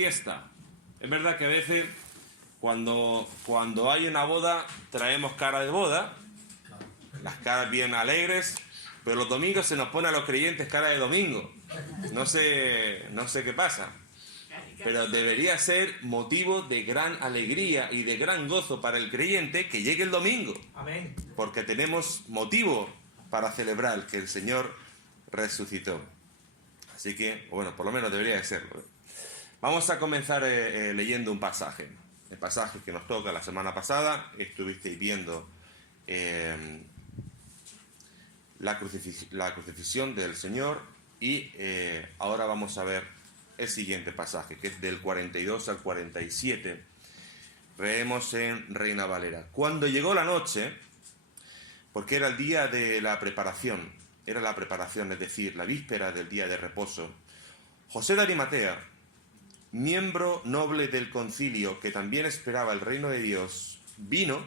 fiesta. Es verdad que a veces cuando hay una boda traemos cara de boda, las caras bien alegres, pero los domingos se nos pone a los creyentes cara de domingo. No sé qué pasa, pero debería ser motivo de gran alegría y de gran gozo para el creyente que llegue el domingo. Amén. Porque tenemos motivo para celebrar que el Señor resucitó. Así que, bueno, por lo menos debería de serlo. Vamos a comenzar leyendo un pasaje. El pasaje que nos toca la semana pasada. Estuvisteis viendo la crucifixión del Señor. Y ahora vamos a ver el siguiente pasaje, que es del 42 al 47. Leemos en Reina Valera. Cuando llegó la noche, porque era el día de la preparación, es decir, la víspera del día de reposo, José de Arimatea, miembro noble del concilio que también esperaba el reino de Dios, vino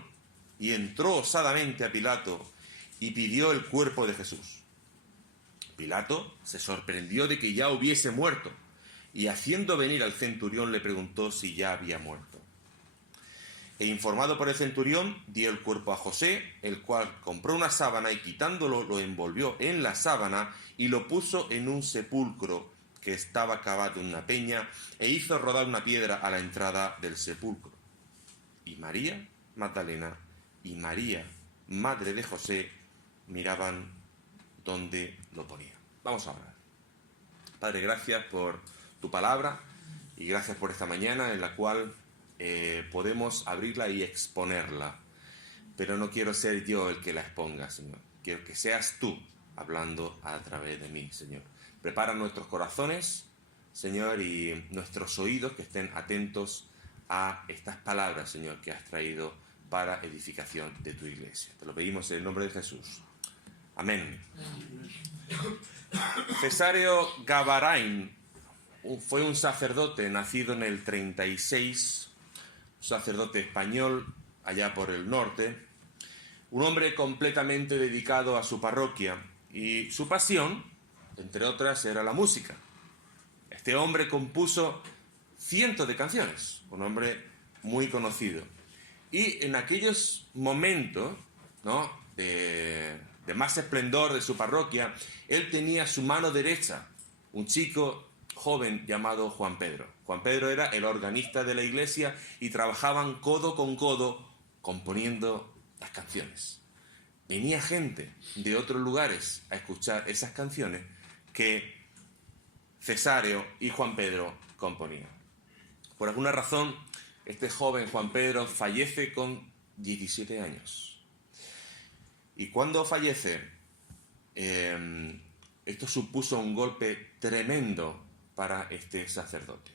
y entró osadamente a Pilato y pidió el cuerpo de Jesús. Pilato se sorprendió de que ya hubiese muerto y haciendo venir al centurión le preguntó si ya había muerto. E informado por el centurión, dio el cuerpo a José, el cual compró una sábana y quitándolo lo envolvió en la sábana y lo puso en un sepulcro que estaba cavado en una peña e hizo rodar una piedra a la entrada del sepulcro. Y María Magdalena y María, madre de José, miraban donde lo ponía. Vamos a orar. Padre, gracias por tu palabra y gracias por esta mañana en la cual podemos abrirla y exponerla. Pero no quiero ser yo el que la exponga, Señor. Quiero que seas tú hablando a través de mí, Señor. Prepara nuestros corazones, Señor, y nuestros oídos que estén atentos a estas palabras, Señor, que has traído para edificación de tu iglesia. Te lo pedimos en el nombre de Jesús. Amén. Cesáreo Gavarain fue un sacerdote nacido en el 36, un sacerdote español allá por el norte, un hombre completamente dedicado a su parroquia y su pasión, entre otras, era la música. Este hombre compuso cientos de canciones, un hombre muy conocido. Y en aquellos momentos, ¿no?, de más esplendor de su parroquia, él tenía a su mano derecha un chico joven llamado Juan Pedro. Juan Pedro era el organista de la iglesia y trabajaban codo con codo componiendo las canciones. Venía gente de otros lugares a escuchar esas canciones que Cesáreo y Juan Pedro componían. Por alguna razón, este joven Juan Pedro fallece con 17 años. Y cuando fallece, esto supuso un golpe tremendo para este sacerdote.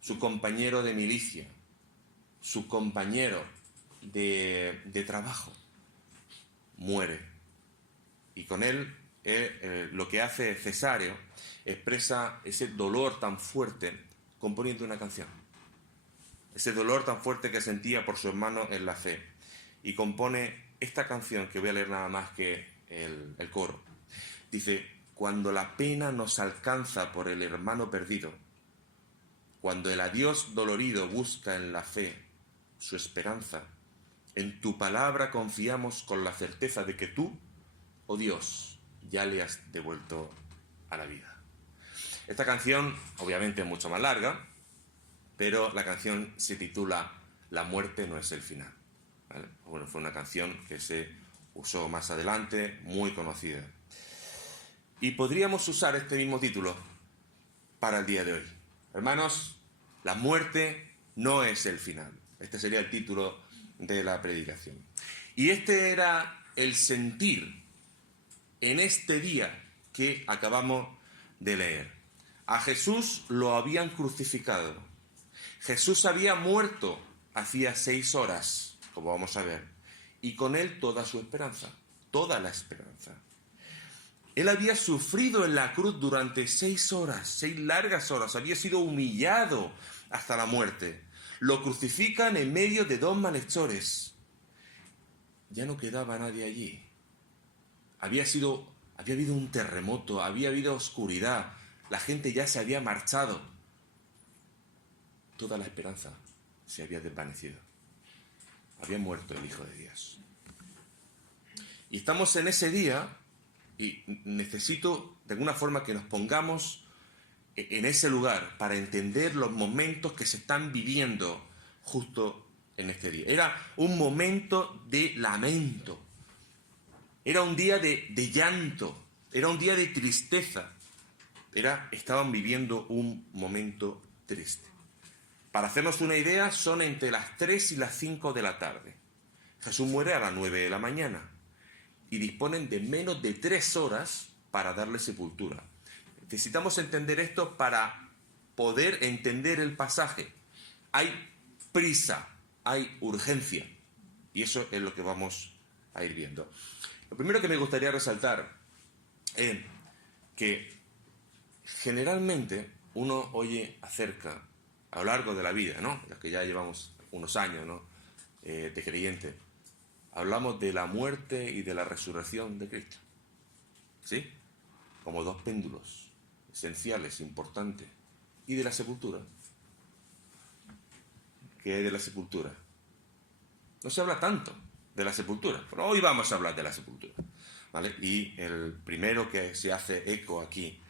Su compañero de milicia, su compañero de trabajo, muere. Y con él, lo que hace Cesáreo, expresa ese dolor tan fuerte componiendo una canción. Ese dolor tan fuerte que sentía por su hermano en la fe. Y compone esta canción, que voy a leer nada más que el coro. Dice: cuando la pena nos alcanza por el hermano perdido, cuando el adiós dolorido busca en la fe su esperanza, en tu palabra confiamos con la certeza de que tú, oh Dios, ya le has devuelto a la vida. Esta canción, obviamente, es mucho más larga, pero la canción se titula La muerte no es el final. ¿Vale? Bueno, fue una canción que se usó más adelante, muy conocida. Y podríamos usar este mismo título para el día de hoy. Hermanos, la muerte no es el final. Este sería el título de la predicación. Y este era el sentir en este día que acabamos de leer. A Jesús lo habían crucificado. Jesús había muerto hacía 6 horas, como vamos a ver, y con él toda su esperanza, toda la esperanza. Él había sufrido en la cruz durante 6 horas, 6 largas horas, había sido humillado hasta la muerte. Lo crucifican en medio de 2 malhechores. Ya no quedaba nadie allí. Había habido un terremoto, había habido oscuridad, la gente ya se había marchado. toda la esperanza se había desvanecido. Había muerto el Hijo de Dios. Y estamos en ese día y necesito de alguna forma que nos pongamos en ese lugar para entender los momentos que se están viviendo justo en este día. Era un momento de lamento, era un día de llanto, era un día de tristeza, estaban viviendo un momento triste. Para hacernos una idea, son entre las 3 y las 5 de la tarde. Jesús muere a las 9 de la mañana y disponen de menos de 3 horas para darle sepultura. Necesitamos entender esto para poder entender el pasaje. Hay prisa, hay urgencia, y eso es lo que vamos a ir viendo. Lo primero que me gustaría resaltar es que generalmente uno oye acerca, a lo largo de la vida, ¿no?, los que ya llevamos unos años, ¿no?, de creyente, hablamos de la muerte y de la resurrección de Cristo, ¿sí?, como dos péndulos esenciales, importantes. ¿Y de la sepultura? ¿Qué hay de la sepultura? No se habla tanto de la sepultura, pero hoy vamos a hablar de la sepultura, ¿vale? Y el primero que se hace eco aquí,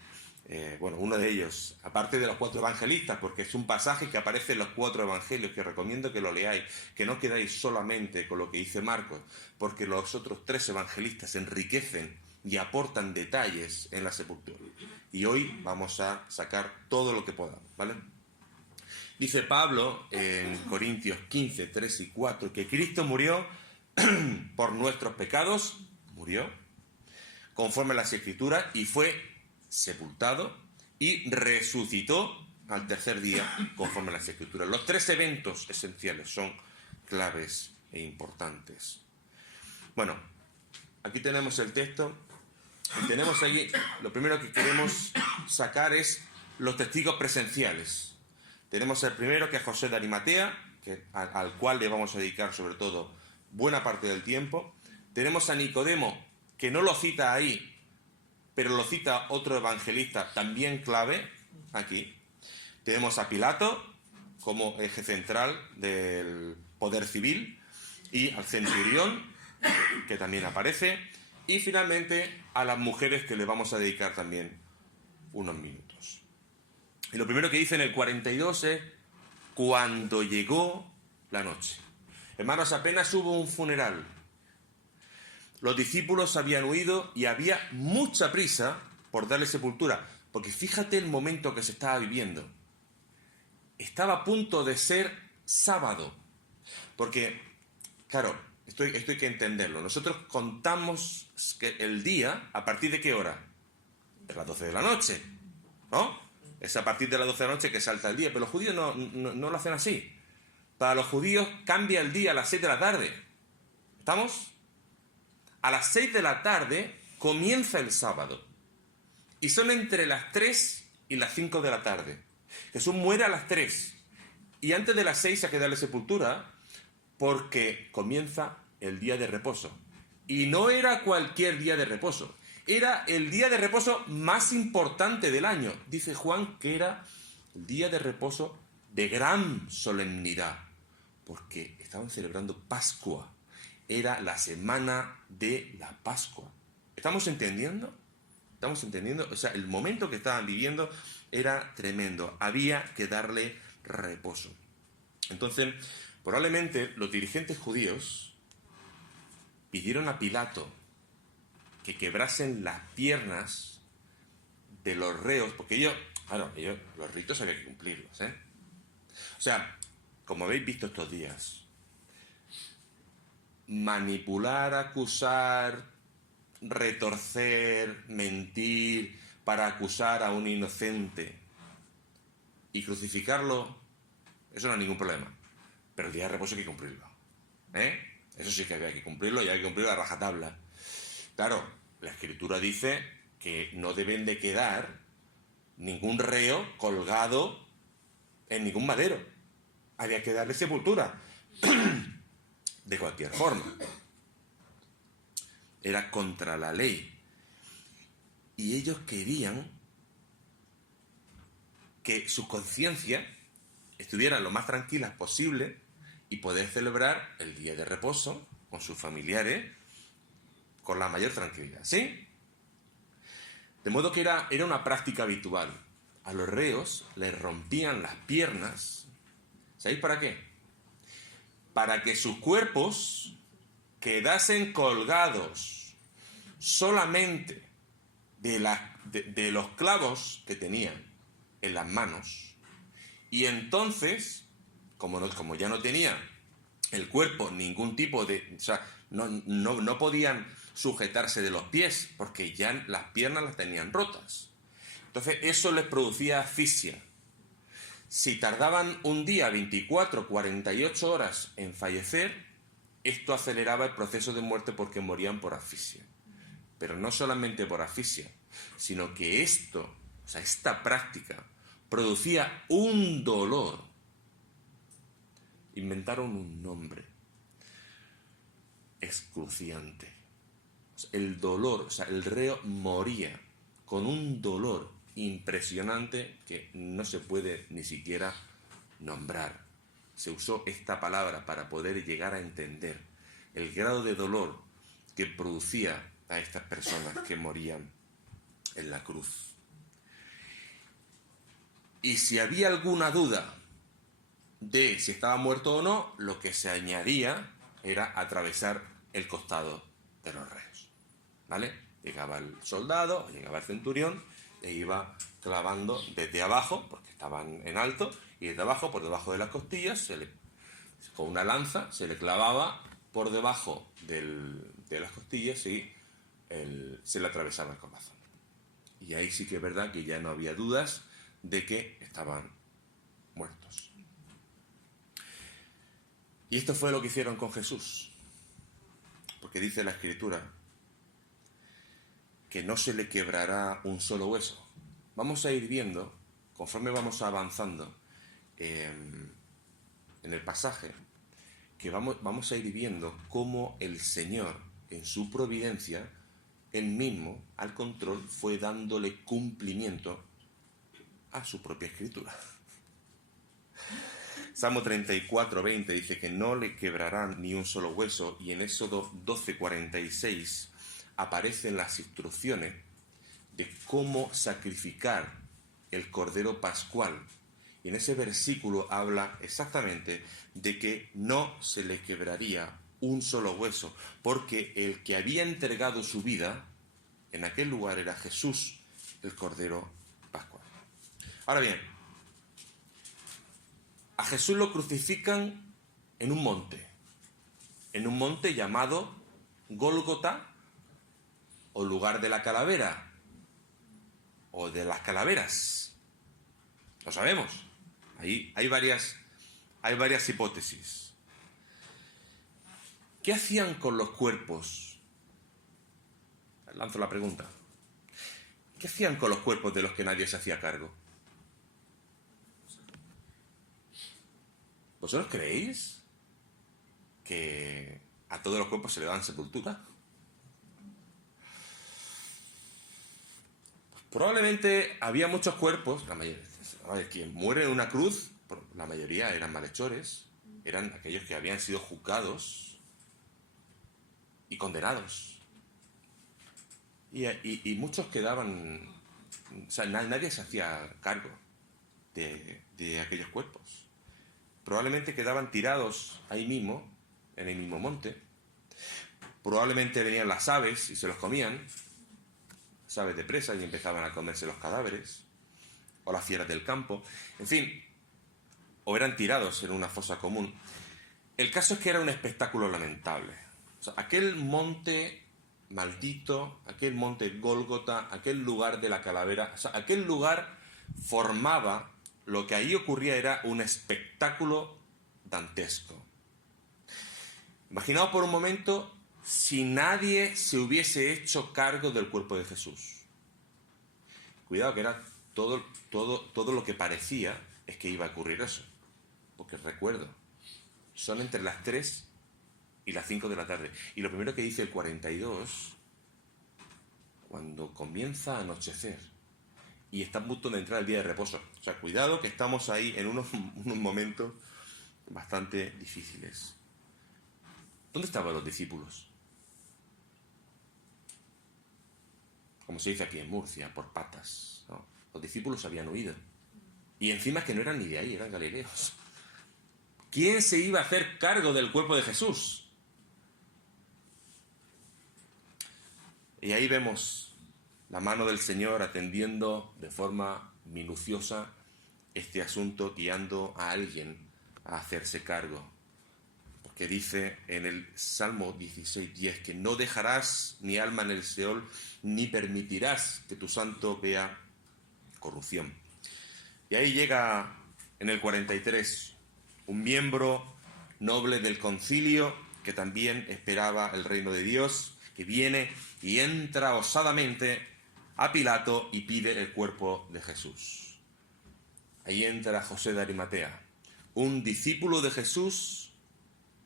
uno de ellos, aparte de los 4 evangelistas, porque es un pasaje que aparece en los 4 evangelios, que recomiendo que lo leáis, que no quedáis solamente con lo que dice Marcos, porque los otros 3 evangelistas enriquecen y aportan detalles en la sepultura. Y hoy vamos a sacar todo lo que podamos, ¿vale? Dice Pablo en Corintios 15, 3 y 4, que Cristo murió por nuestros pecados, murió, conforme a las Escrituras, y fue sepultado y resucitó al tercer día, conforme a las Escrituras. Los 3 eventos esenciales son claves e importantes. Bueno, aquí tenemos el texto. Y tenemos aquí, lo primero que queremos sacar es los testigos presenciales. Tenemos el primero, que es José de Arimatea, al cual le vamos a dedicar sobre todo buena parte del tiempo. Tenemos a Nicodemo, que no lo cita ahí, pero lo cita otro evangelista también clave aquí. Tenemos a Pilato como eje central del poder civil, y al centurión, que también aparece, y finalmente a las mujeres, que le vamos a dedicar también unos minutos. Y lo primero que dice en el 42 es: cuando llegó la noche. Hermanos, apenas hubo un funeral. Los discípulos habían huido y había mucha prisa por darle sepultura, porque fíjate el momento que se estaba viviendo. Estaba a punto de ser sábado, porque, claro, esto hay que entenderlo. Nosotros contamos que el día, ¿a partir de qué hora? De las 12 de la noche, ¿no? Es a partir de las 12 de la noche que salta el día, pero los judíos no lo hacen así. Para los judíos cambia el día a las 6 de la tarde. ¿Estamos? A las 6 de la tarde comienza el sábado. Y son entre las 3 y las 5 de la tarde. Jesús muere a las 3. Y antes de las 6 hay que darle sepultura, porque comienza el día de reposo. Y no era cualquier día de reposo. Era el día de reposo más importante del año. Dice Juan que era el día de reposo de gran solemnidad, porque estaban celebrando Pascua. Era la semana de la Pascua. ¿Estamos entendiendo? ¿Estamos entendiendo? O sea, el momento que estaban viviendo era tremendo. Había que darle reposo. Entonces, probablemente los dirigentes judíos pidieron a Pilato que quebrasen las piernas de los reos, porque ellos, los ritos había que cumplirlos, ¿eh? O sea, como habéis visto estos días, manipular, acusar, retorcer, mentir para acusar a un inocente y crucificarlo, eso no es ningún problema. Pero el día de reposo hay que cumplirlo, ¿eh? Eso sí que había que cumplirlo, y hay que cumplirlo a rajatabla. Claro, la Escritura dice que no deben de quedar ningún reo colgado en ningún madero. Había que darle sepultura. De cualquier forma. Era contra la ley. Y ellos querían que su conciencia estuvieran lo más tranquilas posible y poder celebrar el día de reposo con sus familiares con la mayor tranquilidad, ¿sí? De modo que era una práctica habitual. A los reos les rompían las piernas. ¿Sabéis para qué? Para que sus cuerpos quedasen colgados solamente de los clavos que tenían en las manos. Y entonces, como ya no tenía el cuerpo ningún tipo de... O sea, no podían sujetarse de los pies, porque ya las piernas las tenían rotas. Entonces eso les producía asfixia. Si tardaban un día, 24, 48 horas en fallecer, esto aceleraba el proceso de muerte porque morían por asfixia. Pero no solamente por asfixia, sino que esta práctica producía un dolor. Inventaron un nombre: excruciante. El dolor, el reo moría con un dolor impresionante que no se puede ni siquiera nombrar. Se usó esta palabra para poder llegar a entender el grado de dolor que producía a estas personas que morían en la cruz. Y si había alguna duda de si estaba muerto o no, lo que se añadía era atravesar el costado de los reos, ¿vale? Llegaba el soldado, llegaba el centurión e iba clavando desde abajo, porque estaban en alto, y desde abajo, por debajo de las costillas, con una lanza se le clavaba por debajo de las costillas y se le atravesaba el corazón. Y ahí sí que es verdad que ya no había dudas de que estaban muertos. Y esto fue lo que hicieron con Jesús, porque dice la Escritura que no se le quebrará un solo hueso. Vamos a ir viendo, conforme vamos avanzando en el pasaje, que vamos a ir viendo cómo el Señor, en su providencia, Él mismo, al control, fue dándole cumplimiento a su propia Escritura. Salmo 34, 20 dice que no le quebrarán ni un solo hueso, y en Éxodo 12, 46 aparecen las instrucciones de cómo sacrificar el cordero pascual. Y en ese versículo habla exactamente de que no se le quebraría un solo hueso, porque el que había entregado su vida en aquel lugar era Jesús, el cordero pascual. Ahora bien, a Jesús lo crucifican en un monte llamado Gólgota, o lugar de la calavera, o de las calaveras. Lo sabemos. Ahí hay varias hipótesis. ¿Qué hacían con los cuerpos? Lanzo la pregunta. ¿Qué hacían con los cuerpos de los que nadie se hacía cargo? ¿Vosotros creéis que a todos los cuerpos se le dan sepultura? Probablemente había muchos cuerpos, la mayoría, quien muere en una cruz, la mayoría eran malhechores, eran aquellos que habían sido juzgados y condenados. Y muchos quedaban, o sea, nadie se hacía cargo de aquellos cuerpos. Probablemente quedaban tirados ahí mismo, en el mismo monte. Probablemente venían las aves y se los comían, aves de presa, y empezaban a comerse los cadáveres, o las fieras del campo, en fin, o eran tirados en una fosa común. El caso es que era un espectáculo lamentable. O sea, aquel monte maldito, aquel monte Gólgota, aquel lugar de la calavera, o sea, aquel lugar formaba, lo que ahí ocurría era un espectáculo dantesco. Imaginaos por un momento si nadie se hubiese hecho cargo del cuerpo de Jesús. Cuidado, que era todo lo que parecía es que iba a ocurrir eso. Porque recuerdo, son entre las 3 y las 5 de la tarde. Y lo primero que dice el 42, cuando comienza a anochecer y está a punto de entrar el día de reposo. O sea, cuidado que estamos ahí en unos momentos bastante difíciles. ¿Dónde estaban los discípulos? Como se dice aquí en Murcia, por patas, ¿no? Los discípulos habían huido. Y encima es que no eran ni de ahí, eran galileos. ¿Quién se iba a hacer cargo del cuerpo de Jesús? Y ahí vemos la mano del Señor atendiendo de forma minuciosa este asunto, guiando a alguien a hacerse cargo. Porque dice en el Salmo 16:10 que no dejarás ni alma en el Seol, ni permitirás que tu santo vea corrupción. Y ahí llega en el 43 un miembro noble del concilio que también esperaba el reino de Dios, que viene y entra osadamente a Pilato y pide el cuerpo de Jesús. Ahí entra José de Arimatea, un discípulo de Jesús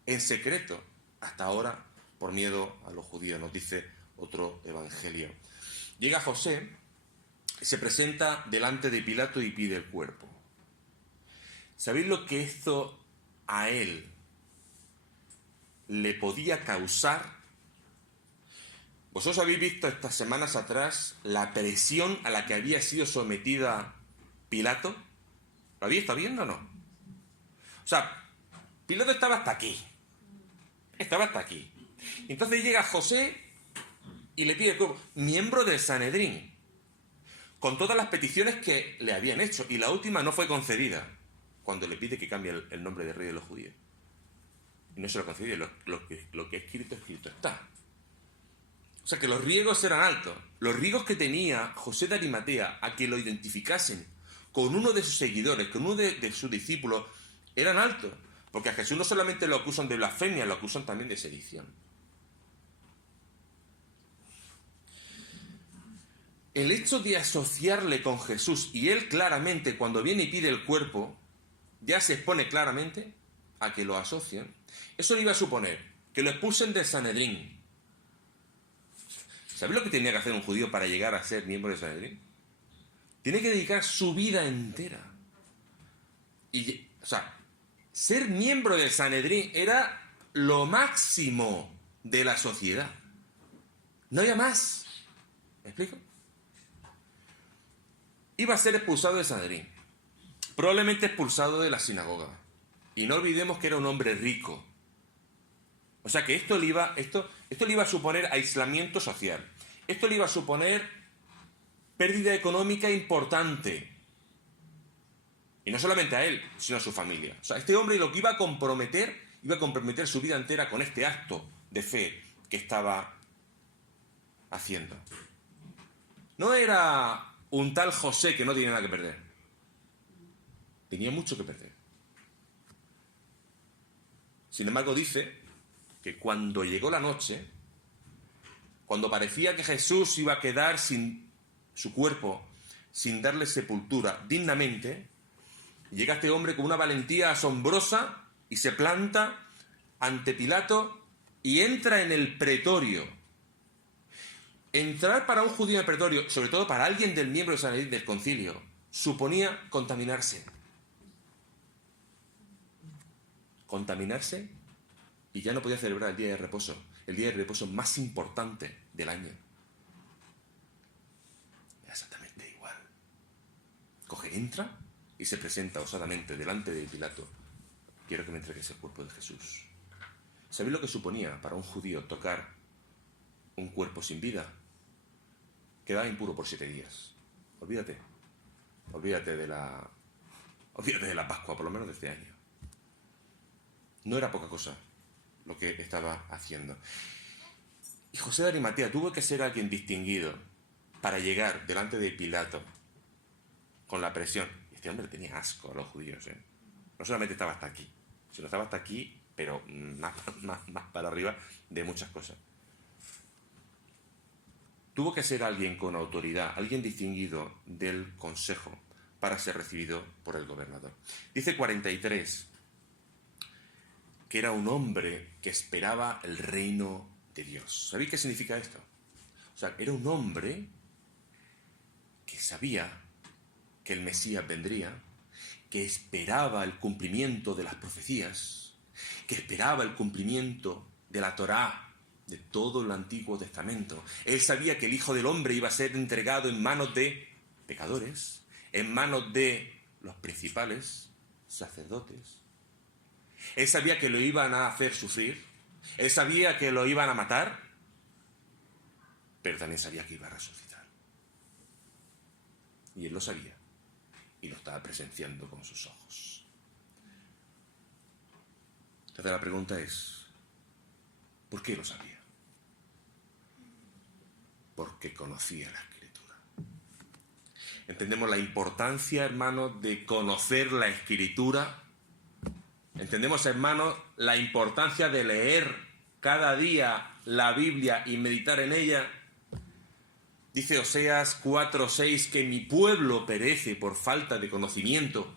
en secreto, hasta ahora por miedo a los judíos, nos dice otro evangelio. Llega José, se presenta delante de Pilato y pide el cuerpo. ¿Sabéis lo que esto a él le podía causar? Vosotros habéis visto estas semanas atrás la presión a la que había sido sometida Pilato. ¿Lo habéis estado viendo o no? O sea, Pilato estaba hasta aquí. Estaba hasta aquí. Entonces llega José y le pide el cuerpo, miembro del Sanedrín, con todas las peticiones que le habían hecho. Y la última no fue concedida, cuando le pide que cambie el nombre de rey de los judíos. Y no se lo concedió, lo que escrito está. O sea que los riesgos eran altos. Los riesgos que tenía José de Arimatea a que lo identificasen con uno de sus seguidores, con uno de sus discípulos, eran altos. Porque a Jesús no solamente lo acusan de blasfemia, lo acusan también de sedición. El hecho de asociarle con Jesús, y él claramente cuando viene y pide el cuerpo, ya se expone claramente a que lo asocien. Eso le iba a suponer que lo expulsen del Sanedrín. ¿Sabéis lo que tenía que hacer un judío para llegar a ser miembro del Sanedrín? Tiene que dedicar su vida entera. Ser miembro del Sanedrín era lo máximo de la sociedad. No había más. ¿Me explico? Iba a ser expulsado del Sanedrín. Probablemente expulsado de la sinagoga. Y no olvidemos que era un hombre rico. O sea que esto le iba a suponer aislamiento social. Esto le iba a suponer pérdida económica importante. Y no solamente a él, sino a su familia. O sea, este hombre lo que iba a comprometer su vida entera con este acto de fe que estaba haciendo. No era un tal José que no tenía nada que perder. Tenía mucho que perder. Sin embargo, dice que cuando llegó la noche, cuando parecía que Jesús iba a quedar sin su cuerpo, sin darle sepultura dignamente, llega este hombre con una valentía asombrosa y se planta ante Pilato y entra en el pretorio. Entrar para un judío en el pretorio, sobre todo para alguien del miembro del Sanedrín del concilio, suponía contaminarse. Contaminarse y ya no podía celebrar el día de reposo, el día de reposo más importante del año. Exactamente igual. Entra y se presenta osadamente delante de Pilato. Quiero que me entregues el cuerpo de Jesús. ¿Sabéis lo que suponía para un judío tocar un cuerpo sin vida? Quedaba impuro por 7 días. Olvídate de la Pascua, por lo menos de este año. No era poca cosa lo que estaba haciendo. Y José de Arimatea tuvo que ser alguien distinguido para llegar delante de Pilato con la presión. Este hombre tenía asco a los judíos, ¿eh? No solamente estaba hasta aquí, sino estaba hasta aquí, pero más para arriba de muchas cosas. Tuvo que ser alguien con autoridad, alguien distinguido del consejo para ser recibido por el gobernador. Dice 43 que era un hombre que esperaba el reino de Dios. ¿Sabéis qué significa esto? O sea, era un hombre que sabía que el Mesías vendría, que esperaba el cumplimiento de las profecías, que esperaba el cumplimiento de la Torá, de todo el Antiguo Testamento. Él sabía que el Hijo del Hombre iba a ser entregado en manos de pecadores, en manos de los principales sacerdotes. Él sabía que lo iban a hacer sufrir, él sabía que lo iban a matar, pero también sabía que iba a resucitar. Y él lo sabía, y lo estaba presenciando con sus ojos. Entonces la pregunta es, ¿por qué lo sabía? Porque conocía la Escritura. ¿Entendemos la importancia, hermanos, de conocer la Escritura? ¿Entendemos, hermanos, la importancia de leer cada día la Biblia y meditar en ella? Dice Oseas 4:6 que mi pueblo perece por falta de conocimiento.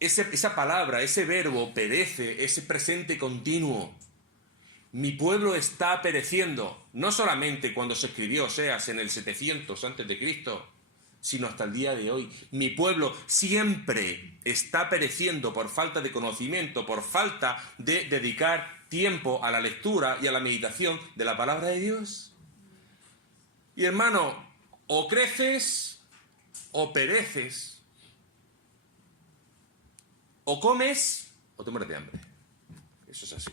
Esa palabra, ese verbo perece, ese presente continuo. Mi pueblo está pereciendo, no solamente cuando se escribió Oseas en el 700 a.C., sino hasta el día de hoy. Mi pueblo siempre está pereciendo por falta de conocimiento, por falta de dedicar tiempo a la lectura y a la meditación de la palabra de Dios. Y hermano, o creces o pereces, o comes o te mueres de hambre. Eso es así.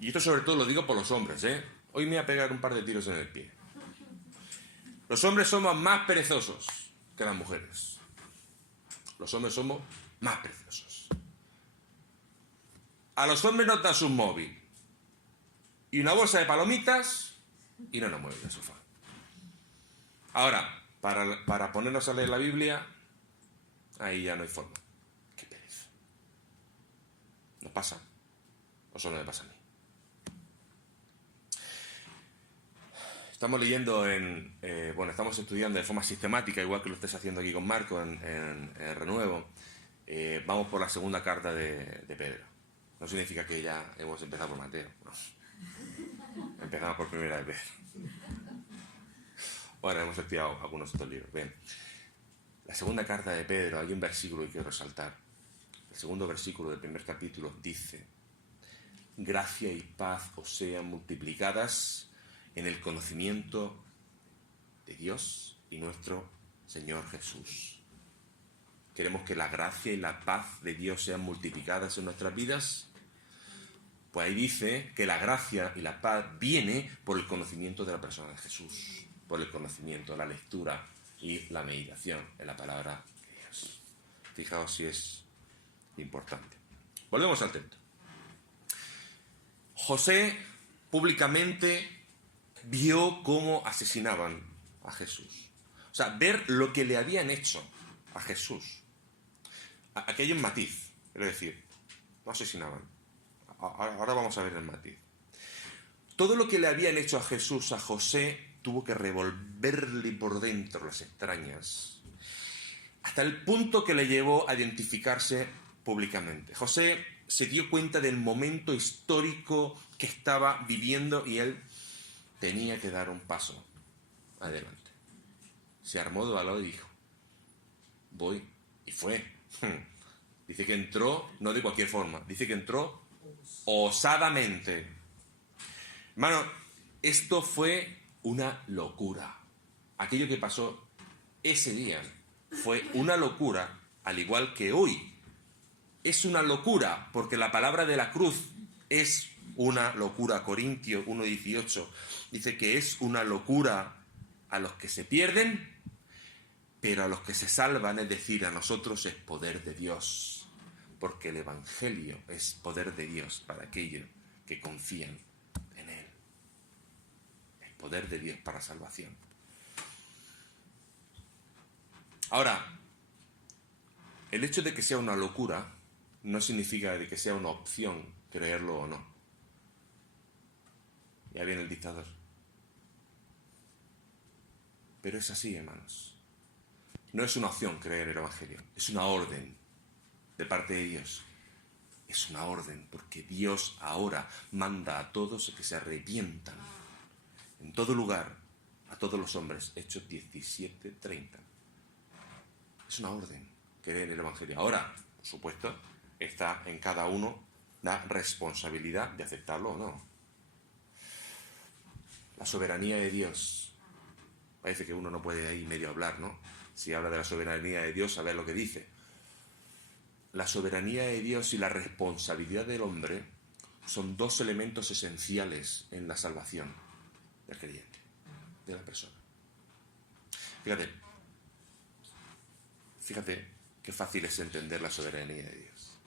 Y esto sobre todo lo digo por los hombres, ¿eh? Hoy me voy a pegar un par de tiros en el pie. Los hombres somos más perezosos que las mujeres. Los hombres somos más perezosos. A los hombres nos das un móvil y una bolsa de palomitas y no nos mueven del sofá. Ahora, para ponernos a leer la Biblia, ahí ya no hay forma. Qué pereza. ¿Nos pasa? ¿O solo me pasa a mí? Estamos leyendo estamos estudiando de forma sistemática, igual que lo estés haciendo aquí con Marco en Renuevo. Vamos por la segunda carta de Pedro. No significa que ya hemos empezado por Mateo. No. Empezamos por primera de Pedro. Bueno, hemos estudiado algunos otros libros. Bien. La segunda carta de Pedro, hay un versículo que quiero resaltar. El segundo versículo del primer capítulo dice: gracia y paz os sean multiplicadas en el conocimiento de Dios y nuestro Señor Jesús. ¿Queremos que la gracia y la paz de Dios sean multiplicadas en nuestras vidas? Pues ahí dice que la gracia y la paz viene por el conocimiento de la persona de Jesús, por el conocimiento, la lectura y la meditación en la palabra de Dios. Fijaos si es importante. Volvemos al texto. José públicamente vio cómo asesinaban a Jesús. O sea, ver lo que le habían hecho a Jesús. Aquí hay un matiz, es decir, no asesinaban. Ahora vamos a ver el matiz. Todo lo que le habían hecho a Jesús, a José, tuvo que revolverle por dentro las entrañas, hasta el punto que le llevó a identificarse públicamente. José se dio cuenta del momento histórico que estaba viviendo y él tenía que dar un paso adelante. Se armó de valor y dijo: voy. Y fue. Dice que entró, no de cualquier forma, dice que entró osadamente. Hermano, esto fue una locura. Aquello que pasó ese día fue una locura, al igual que hoy. Es una locura, porque la palabra de la cruz es una locura. Corintios 1:18 dice que es una locura a los que se pierden, pero a los que se salvan, es decir, a nosotros es poder de Dios, porque el Evangelio es poder de Dios para aquellos que confían en Él. El poder de Dios para salvación. Ahora, el hecho de que sea una locura no significa de que sea una opción creerlo o no. Ya viene el dictador. Pero es así, hermanos. No es una opción creer el Evangelio, es una orden de parte de Dios. Es una orden, porque Dios ahora manda a todos que se arrepientan en todo lugar, a todos los hombres. Hechos 17:30. Es una orden que en el Evangelio. Ahora, por supuesto, está en cada uno la responsabilidad de aceptarlo o no. La soberanía de Dios. Parece que uno no puede ahí medio hablar, ¿no? Si habla de la soberanía de Dios, a ver lo que dice. La soberanía de Dios y la responsabilidad del hombre son dos elementos esenciales en la salvación del creyente, de la persona. Fíjate qué fácil es entender la soberanía de Dios.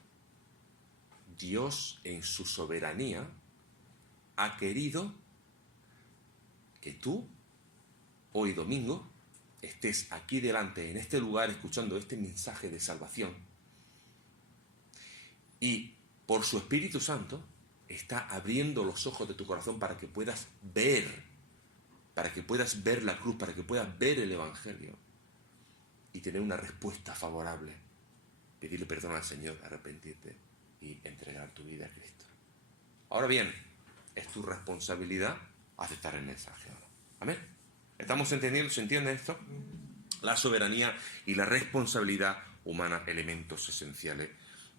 Dios en su soberanía ha querido que tú, hoy domingo, estés aquí delante, en este lugar, escuchando este mensaje de salvación. Y por su Espíritu Santo está abriendo los ojos de tu corazón para que puedas ver la cruz, para que puedas ver el Evangelio y tener una respuesta favorable. Pedirle perdón al Señor, arrepentirte y entregar tu vida a Cristo. Ahora bien, es tu responsabilidad aceptar el mensaje, ¿no? Amén. ¿Estamos entendiendo? ¿Se entiende esto? La soberanía y la responsabilidad humana, elementos esenciales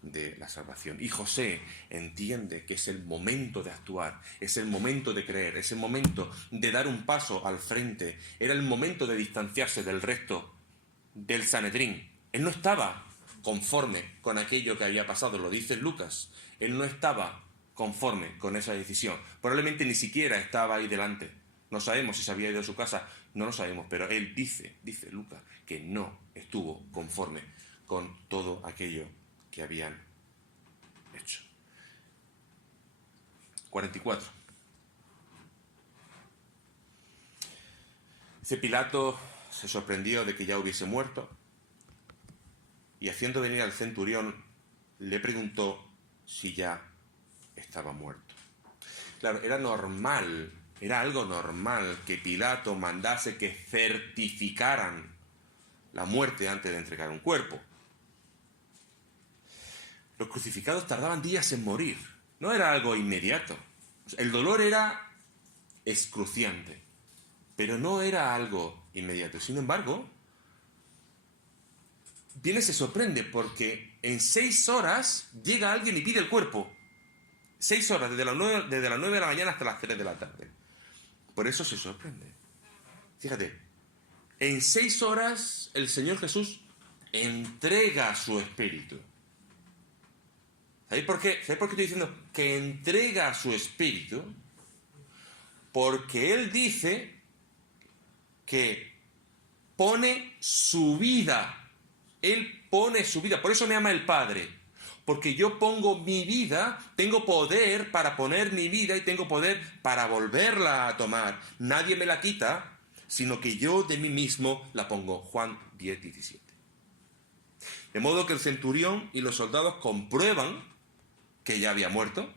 de la salvación. Y José entiende que es el momento de actuar, es el momento de creer, es el momento de dar un paso al frente. Era el momento de distanciarse del resto del Sanedrín. Él no estaba conforme con aquello que había pasado, lo dice Lucas. Él no estaba conforme con esa decisión. Probablemente ni siquiera estaba ahí delante. No sabemos si se había ido a su casa, no lo sabemos, pero él dice Lucas, que no estuvo conforme con todo aquello que habían hecho. 44. Dice: Pilato se sorprendió de que ya hubiese muerto y, haciendo venir al centurión, le preguntó si ya estaba muerto. Claro, era algo normal que Pilato mandase que certificaran la muerte antes de entregar un cuerpo. Los crucificados tardaban días en morir, no era algo inmediato. El dolor era excruciante, pero no era algo inmediato. Sin embargo, se sorprende porque en 6 horas llega alguien y pide el cuerpo. 6 horas, desde las 9 de la mañana hasta las 3 de la tarde. Por eso se sorprende. Fíjate, en 6 horas el Señor Jesús entrega su espíritu. ¿Sabéis por qué? ¿Sabéis por qué estoy diciendo que entrega su espíritu? Porque Él dice que pone su vida. Él pone su vida. Por eso me ama el Padre. Porque yo pongo mi vida, tengo poder para poner mi vida y tengo poder para volverla a tomar. Nadie me la quita, sino que yo de mí mismo la pongo. Juan 10:17. De modo que el centurión y los soldados comprueban que ya había muerto.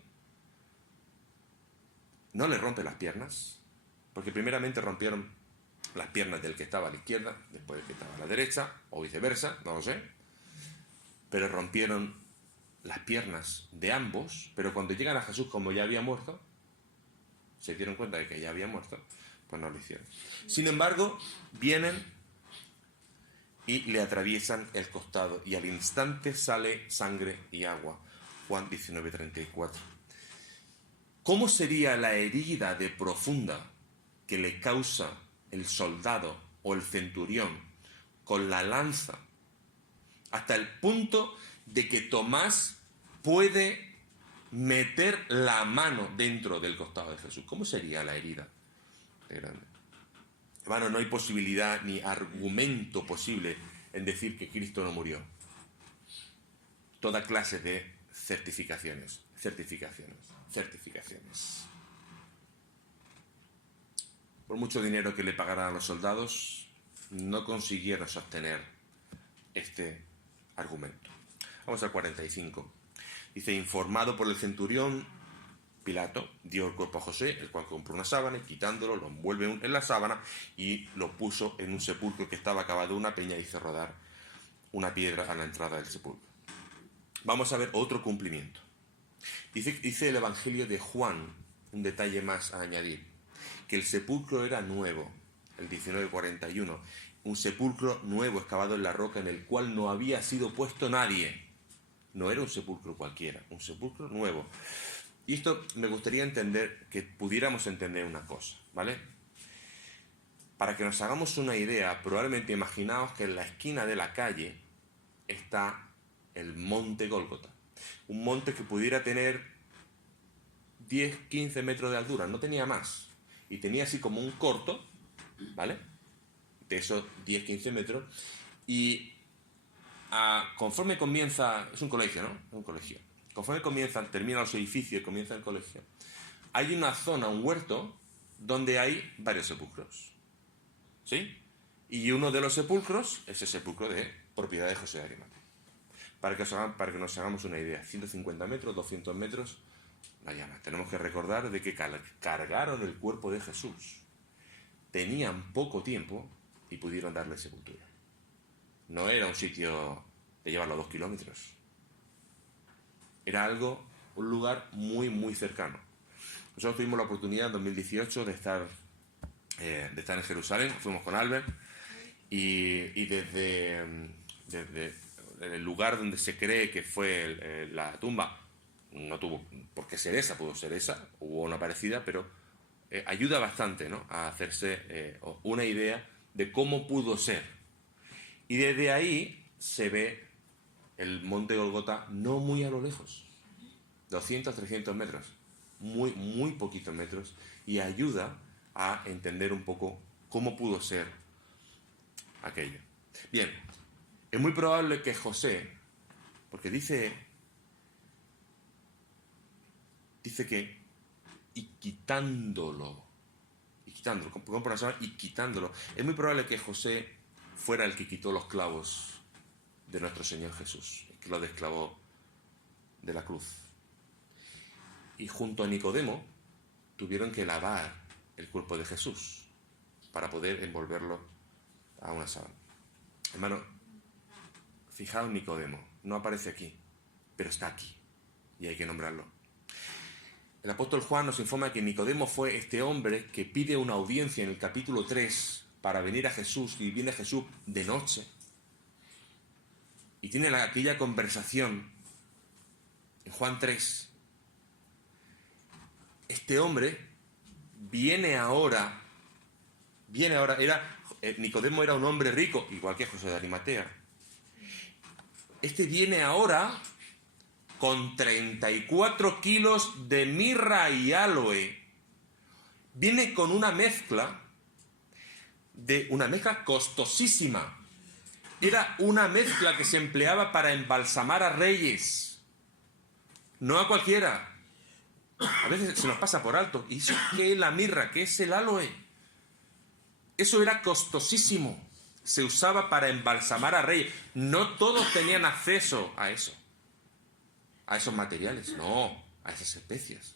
No le rompe las piernas, porque primeramente rompieron las piernas del que estaba a la izquierda, después del que estaba a la derecha, o viceversa, no lo sé. Pero rompieron las piernas de ambos, pero cuando llegan a Jesús, como ya había muerto, se dieron cuenta de que ya había muerto, pues no lo hicieron. Sin embargo, vienen y le atraviesan el costado, y al instante sale sangre y agua. Juan 19:34. ¿Cómo sería la herida de profunda que le causa el soldado o el centurión con la lanza, hasta el punto de que Tomás puede meter la mano dentro del costado de Jesús? ¿Cómo sería la herida de grande? Hermano, no hay posibilidad ni argumento posible en decir que Cristo no murió. Toda clase de certificaciones. Por mucho dinero que le pagaran a los soldados, no consiguieron sostener este argumento. Vamos al 45. Dice: informado por el centurión, Pilato dio el cuerpo a José, el cual compró una sábana y, quitándolo, lo envuelve en la sábana y lo puso en un sepulcro que estaba acabado en una peña, y hizo rodar una piedra a la entrada del sepulcro. Vamos a ver otro cumplimiento. Dice el Evangelio de Juan, un detalle más a añadir, que el sepulcro era nuevo. el 1941, un sepulcro nuevo excavado en la roca en el cual no había sido puesto nadie. No era un sepulcro cualquiera, un sepulcro nuevo. Y esto me gustaría entender, que pudiéramos entender una cosa, ¿vale? Para que nos hagamos una idea, probablemente imaginaos que en la esquina de la calle está el monte Gólgota. Un monte que pudiera tener 10, 15 metros de altura, no tenía más. Y tenía así como un corto, ¿vale? De esos 10, 15 metros. Y conforme comienza, es un colegio, ¿no? Es un colegio. Conforme terminan los edificios y comienza el colegio, hay una zona, un huerto, donde hay varios sepulcros. ¿Sí? Y uno de los sepulcros es el sepulcro de propiedad de José de Arimatea. Para que nos hagamos una idea, 150 metros, 200 metros, no hay más. Tenemos que recordar de que cargaron el cuerpo de Jesús. Tenían poco tiempo y pudieron darle sepultura. No era un sitio de llevarlo a 2 kilómetros. Era un lugar muy, muy cercano. Nosotros tuvimos la oportunidad en 2018 de estar en Jerusalén, fuimos con Albert, y desde el lugar donde se cree que fue la tumba, no tuvo por qué ser esa, pudo ser esa, hubo una parecida, pero ayuda bastante, ¿no?, a hacerse una idea de cómo pudo ser. Y desde ahí se ve el monte Golgota no muy a lo lejos, 200, 300 metros, muy, muy poquitos metros, y ayuda a entender un poco cómo pudo ser aquello. Bien, es muy probable que José, porque dice que y quitándolo, es muy probable que José fuera el que quitó los clavos de nuestro Señor Jesús, que lo desclavó de la cruz. Y junto a Nicodemo tuvieron que lavar el cuerpo de Jesús para poder envolverlo a una sábana. Hermano, fijaos, Nicodemo no aparece aquí, pero está aquí y hay que nombrarlo. El apóstol Juan nos informa que Nicodemo fue este hombre que pide una audiencia en el capítulo 3 para venir a Jesús, y viene Jesús de noche y tiene aquella conversación en Juan 3. Este hombre viene ahora, Nicodemo era un hombre rico, igual que José de Arimatea. Este viene ahora con 34 kilos de mirra y aloe. Viene con una mezcla costosísima. Era una mezcla que se empleaba para embalsamar a reyes, no a cualquiera. A veces se nos pasa por alto. ¿Y eso qué es la mirra? ¿Qué es el aloe? Eso era costosísimo. Se usaba para embalsamar a reyes. No todos tenían acceso a eso, a esos materiales, no, a esas especias.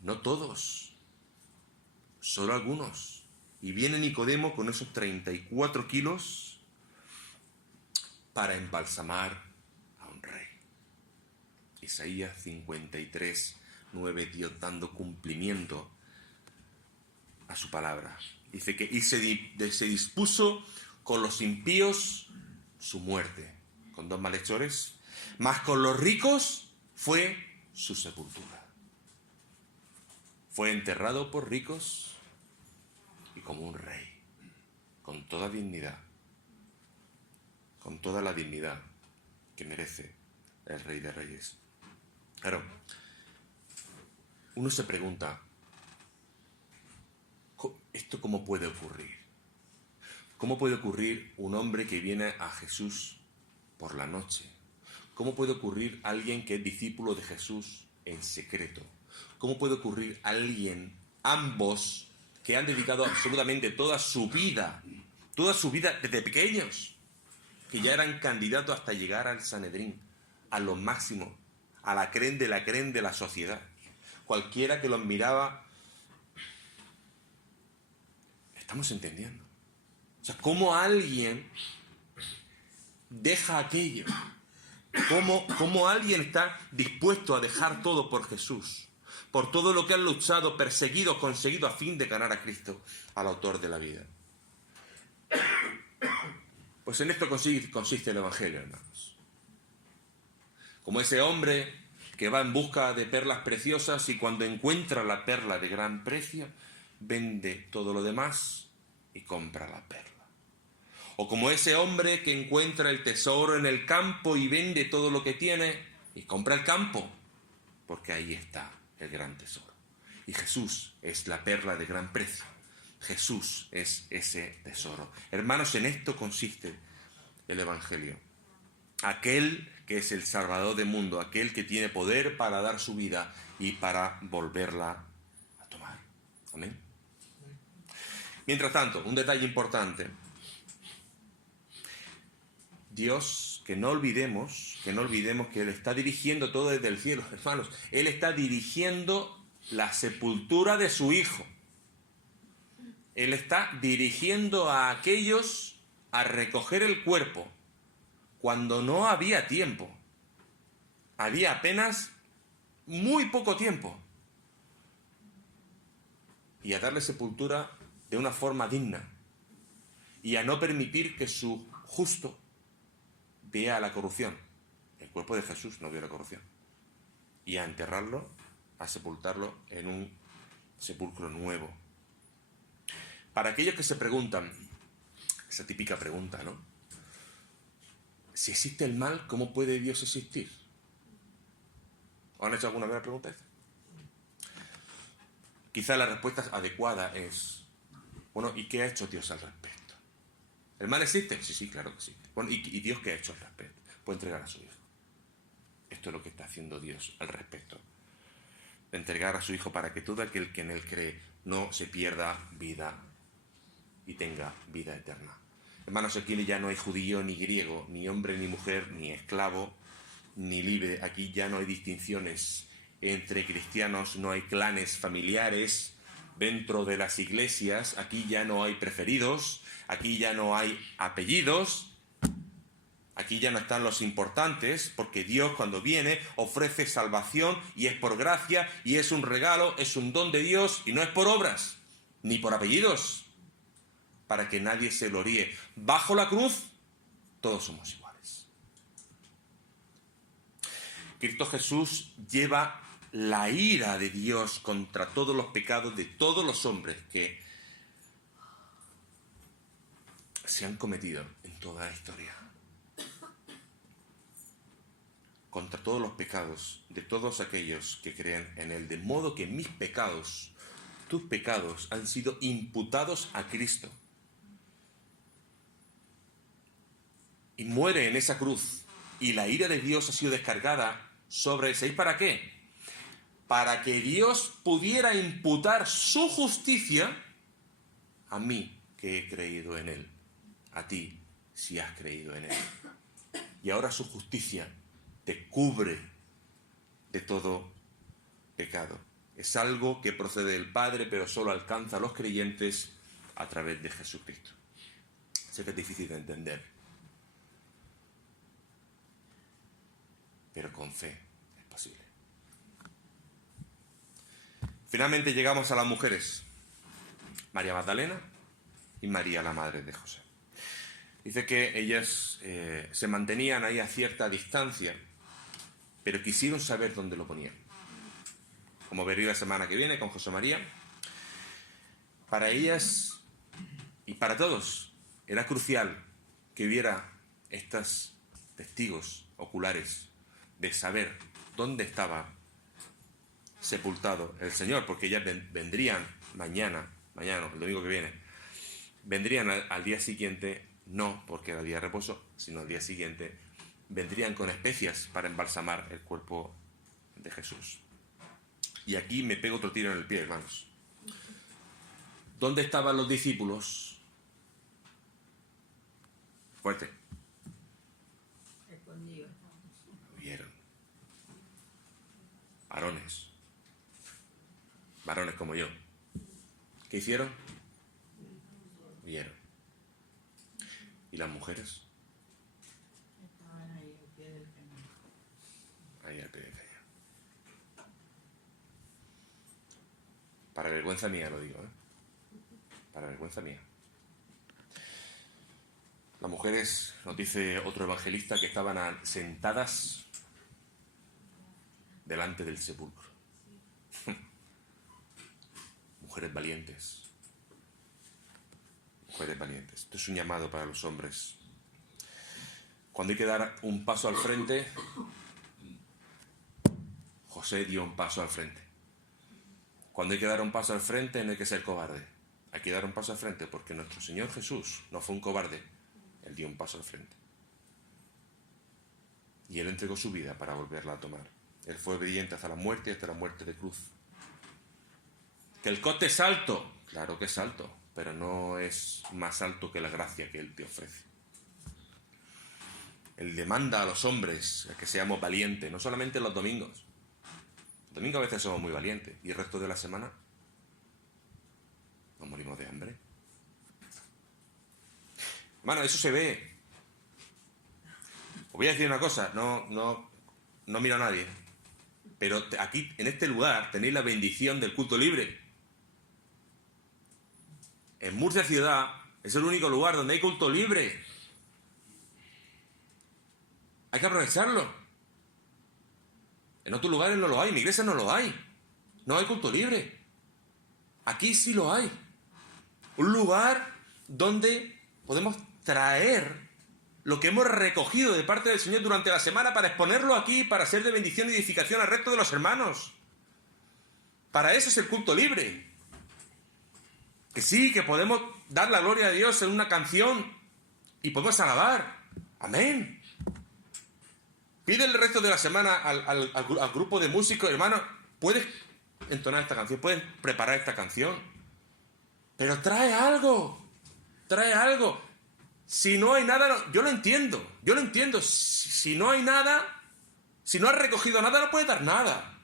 No todos, solo algunos. Y viene Nicodemo con esos 34 kilos para embalsamar a un rey. Isaías 53, 9, Dios dando cumplimiento a su palabra. Dice que se dispuso con los impíos su muerte, con 2 malhechores, mas con los ricos fue su sepultura. Fue enterrado por ricos y como un rey, con toda dignidad, con toda la dignidad que merece el Rey de Reyes. Claro, uno se pregunta, ¿esto cómo puede ocurrir? ¿Cómo puede ocurrir un hombre que viene a Jesús por la noche? ¿Cómo puede ocurrir alguien que es discípulo de Jesús en secreto? ¿Cómo puede ocurrir ambos que han dedicado absolutamente toda su vida desde pequeños, que ya eran candidatos hasta llegar al Sanedrín, a lo máximo, a la crén de la sociedad? Cualquiera que los miraba, ¿estamos entendiendo? O sea, ¿cómo alguien deja aquello? ¿Cómo alguien está dispuesto a dejar todo por Jesús? por todo lo que han luchado, perseguido, conseguido a fin de ganar a Cristo, al autor de la vida. Pues en esto consiste el Evangelio, hermanos. Como ese hombre que va en busca de perlas preciosas y cuando encuentra la perla de gran precio, vende todo lo demás y compra la perla. O como ese hombre que encuentra el tesoro en el campo y vende todo lo que tiene y compra el campo, porque ahí está el gran tesoro. Y Jesús es la perla de gran precio. Jesús es ese tesoro. Hermanos, en esto consiste el Evangelio. Aquel que es el Salvador del mundo, aquel que tiene poder para dar su vida y para volverla a tomar. Amén. Mientras tanto, un detalle importante. Dios, que no olvidemos que Él está dirigiendo todo desde el cielo, hermanos. Él está dirigiendo la sepultura de su Hijo. Él está dirigiendo a aquellos a recoger el cuerpo cuando no había tiempo. Había apenas muy poco tiempo. Y a darle sepultura de una forma digna. Y a no permitir que su justo vea la corrupción. El cuerpo de Jesús no vio la corrupción. Y a enterrarlo, a sepultarlo en un sepulcro nuevo. Para aquellos que se preguntan, esa típica pregunta, ¿no? Si existe el mal, ¿cómo puede Dios existir? ¿Os han hecho alguna vez la pregunta esta? Quizá la respuesta adecuada es, bueno, ¿y qué ha hecho Dios al respecto? ¿El mal existe? Sí, claro que existe. Bueno, ¿y Dios qué ha hecho al respecto? Pues entregar a su Hijo. Esto es lo que está haciendo Dios al respecto. De entregar a su Hijo para que todo aquel que en Él cree no se pierda vida y tenga vida eterna. Hermanos, aquí ya no hay judío ni griego, ni hombre ni mujer, ni esclavo, ni libre. Aquí ya no hay distinciones entre cristianos, no hay clanes familiares dentro de las iglesias, aquí ya no hay preferidos, aquí ya no hay apellidos, aquí ya no están los importantes, porque Dios cuando viene ofrece salvación y es por gracia y es un regalo, es un don de Dios y no es por obras, ni por apellidos, para que nadie se gloríe. Bajo la cruz, todos somos iguales. Cristo Jesús lleva la ira de Dios contra todos los pecados de todos los hombres que se han cometido en toda la historia. Contra todos los pecados de todos aquellos que creen en Él. De modo que mis pecados, tus pecados, han sido imputados a Cristo. Y muere en esa cruz. Y la ira de Dios ha sido descargada sobre él. ¿Sabéis para qué? Para que Dios pudiera imputar su justicia a mí que he creído en Él. A ti si has creído en Él. Y ahora su justicia te cubre de todo pecado. Es algo que procede del Padre, pero solo alcanza a los creyentes a través de Jesucristo. Sé que es difícil de entender. Pero con fe es posible. Finalmente llegamos a las mujeres. María Magdalena y María, la madre de José. Dice que ellas se mantenían ahí a cierta distancia, pero quisieron saber dónde lo ponían. Como veréis la semana que viene con José María, para ellas y para todos era crucial que hubiera estos testigos oculares de saber dónde estaba sepultado el Señor, porque ellas vendrían mañana, el domingo que viene, vendrían al día siguiente, no porque era día de reposo, sino al día siguiente, vendrían con especias para embalsamar el cuerpo de Jesús. Y aquí me pego otro tiro en el pie, hermanos. ¿Dónde estaban los discípulos? Fuerte. Escondido. Vieron. Varones como yo. ¿Qué hicieron? Vieron. ¿Y las mujeres? Estaban ahí al pie del cañón. Ahí al pie del cañón. Para vergüenza mía lo digo, ¿eh? Para vergüenza mía. Las mujeres, nos dice otro evangelista, que estaban sentadas delante del sepulcro. Mujeres valientes. Mujeres valientes. Esto es un llamado para los hombres. Cuando hay que dar un paso al frente, José dio un paso al frente. Cuando hay que dar un paso al frente, no hay que ser cobarde. Hay que dar un paso al frente porque nuestro Señor Jesús no fue un cobarde. Él dio un paso al frente. Y Él entregó su vida para volverla a tomar. Él fue obediente hasta la muerte y hasta la muerte de cruz. ¿Que el coste es alto? Claro que es alto, pero no es más alto que la gracia que Él te ofrece. Él demanda a los hombres que seamos valientes, no solamente los domingos. Los domingos a veces somos muy valientes y el resto de la semana nos morimos de hambre. Hermano, eso se ve. Os voy a decir una cosa, no miro a nadie, pero aquí, en este lugar, tenéis la bendición del culto libre. En Murcia ciudad es el único lugar donde hay culto libre. Hay que aprovecharlo. En otros lugares no lo hay, en mi iglesia no lo hay. No hay culto libre. Aquí sí lo hay. Un lugar donde podemos traer lo que hemos recogido de parte del Señor durante la semana para exponerlo aquí, para ser de bendición y edificación al resto de los hermanos. Para eso es el culto libre. Que sí, que podemos dar la gloria a Dios en una canción y podemos alabar. Amén. Pide el resto de la semana al grupo de músicos, hermano, puedes entonar esta canción, puedes preparar esta canción, pero trae algo. Si no hay nada, yo lo entiendo. Si no hay nada, si no has recogido nada, no puedes dar nada.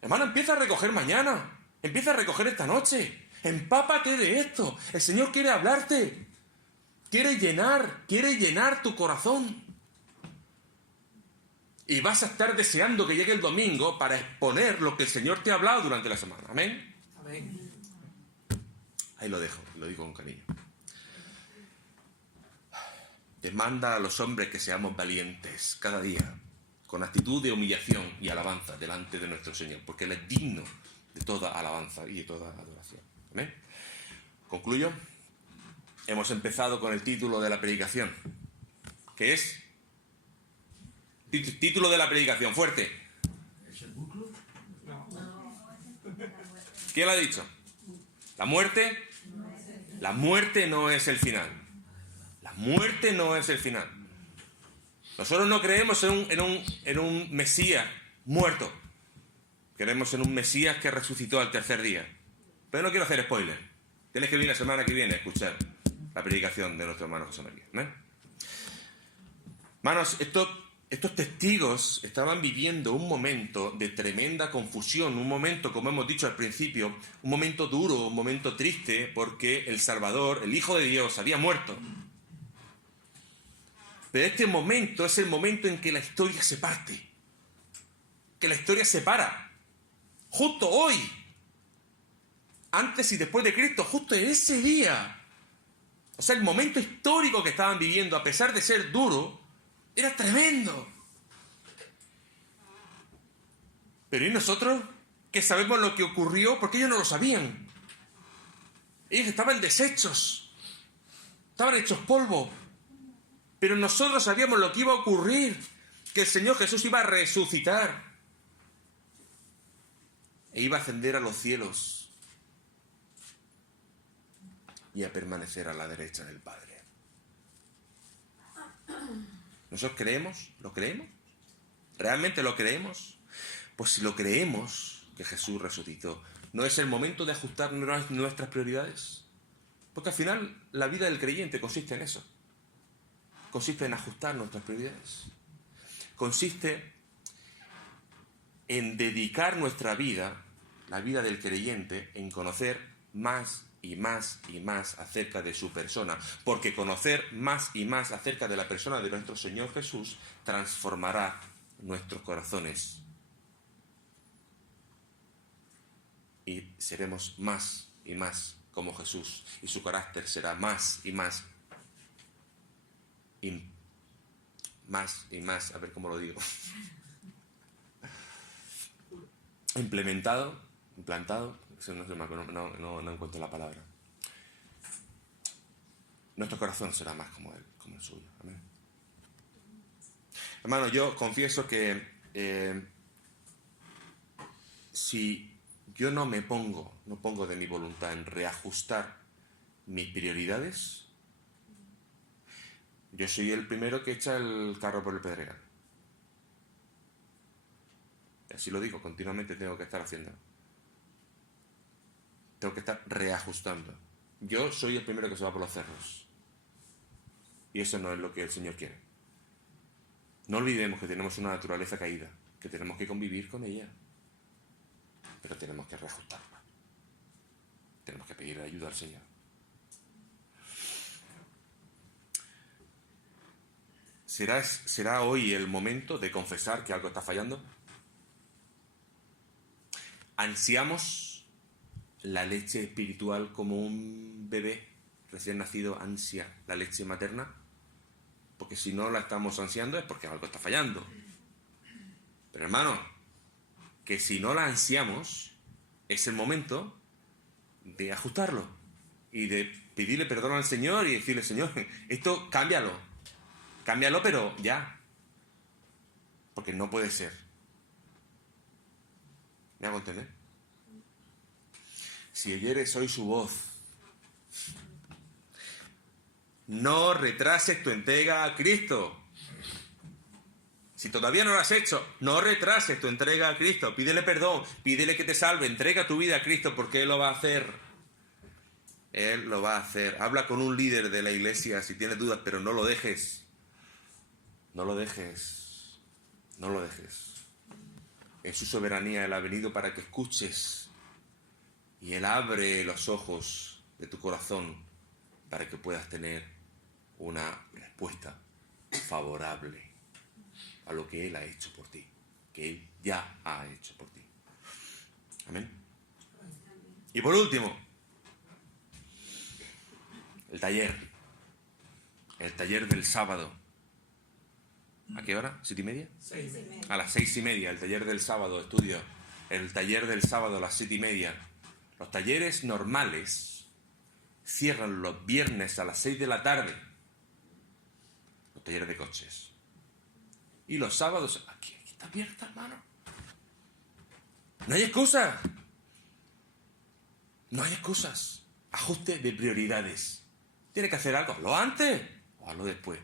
Hermano, empieza a recoger mañana, empieza a recoger esta noche. Empápate de esto. El Señor quiere hablarte. Quiere llenar tu corazón. Y vas a estar deseando que llegue el domingo para exponer lo que el Señor te ha hablado durante la semana. Amén. Amén. Ahí lo dejo, lo digo con cariño. Demanda a los hombres que seamos valientes cada día, con actitud de humillación y alabanza delante de nuestro Señor, porque Él es digno de toda alabanza y de toda adoración. ¿Amén? Concluyo. Hemos empezado con el título de la predicación, que es... Título de la predicación, fuerte. ¿El sepulcro? No. ¿Quién lo ha dicho? ¿La muerte? La muerte no es el final. La muerte no es el final. Nosotros no creemos en un Mesías muerto. Creemos en un Mesías que resucitó al tercer día. Pero no quiero hacer spoiler. Tienes que venir la semana que viene a escuchar la predicación de nuestro hermano José María. Hermanos, estos testigos estaban viviendo un momento de tremenda confusión, un momento, como hemos dicho al principio, un momento duro, un momento triste, porque el Salvador, el Hijo de Dios, había muerto. Pero este momento es el momento en que la historia se parte, que la historia se para. Justo hoy, antes y después de Cristo, justo en ese día. O sea, el momento histórico que estaban viviendo, a pesar de ser duro, era tremendo. Pero ¿y nosotros que sabemos lo que ocurrió? Porque ellos no lo sabían. Ellos estaban deshechos. Estaban hechos polvo. Pero nosotros sabíamos lo que iba a ocurrir. Que el Señor Jesús iba a resucitar. E iba a ascender a los cielos. Y a permanecer a la derecha del Padre. ¿Nosotros creemos? ¿Lo creemos? ¿Realmente lo creemos? Pues si lo creemos, que Jesús resucitó, ¿no es el momento de ajustar nuestras prioridades? Porque al final la vida del creyente consiste en eso. Consiste en ajustar nuestras prioridades. Consiste en dedicar nuestra vida, la vida del creyente, en conocer más y más y más acerca de su persona, porque conocer más y más acerca de la persona de nuestro Señor Jesús transformará nuestros corazones y y seremos más y más como Jesús, y su carácter será más y más, a ver cómo lo digo, implantado, no encuentro la palabra. Nuestro corazón será más como él, como el suyo. Amén. Hermano, yo confieso que si yo no pongo de mi voluntad en reajustar mis prioridades, yo soy el primero que echa el carro por el pedregal. Así lo digo, continuamente tengo que estar haciendo. Tengo que estar reajustando. Yo soy el primero que se va por los cerros. Y eso no es lo que el Señor quiere. No olvidemos que tenemos una naturaleza caída, que tenemos que convivir con ella. Pero tenemos que reajustarla. Tenemos que pedir ayuda al Señor. ¿Será hoy el momento de confesar que algo está fallando? ¿Ansiamos la leche espiritual como un bebé recién nacido ansia la leche materna? Porque si no la estamos ansiando es porque algo está fallando. Pero hermano, que si no la ansiamos, es el momento de ajustarlo y de pedirle perdón al Señor y decirle, Señor, esto cámbialo, pero ya, porque no puede ser. ¿Me hago entender? Si oyeres hoy su voz, no retrases tu entrega a Cristo. Si todavía no lo has hecho, no retrases tu entrega a Cristo. Pídele perdón, pídele que te salve, entrega tu vida a Cristo porque Él lo va a hacer. Él lo va a hacer. Habla con un líder de la iglesia si tienes dudas, pero no lo dejes. No lo dejes. No lo dejes. En su soberanía Él ha venido para que escuches. Y Él abre los ojos de tu corazón para que puedas tener una respuesta favorable a lo que Él ha hecho por ti, que Él ya ha hecho por ti. Amén. Y por último, el taller del sábado. ¿A qué hora? ¿7:30? 6:30. A las 6:30, el taller del sábado, estudio. El taller del sábado a las 7:30. Los talleres normales cierran los viernes a las 6 de la tarde. Los talleres de coches. Y los sábados, aquí está abierta, hermano. No hay excusa. No hay excusas. Ajuste de prioridades. Tiene que hacer algo. Hazlo antes o hazlo después.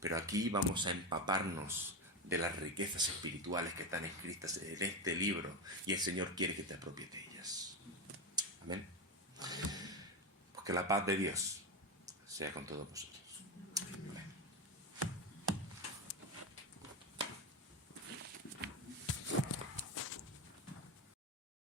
Pero aquí vamos a empaparnos de las riquezas espirituales que están escritas en este libro. Y el Señor quiere que te apropies de ellas. Amén. Pues que la paz de Dios sea con todos vosotros.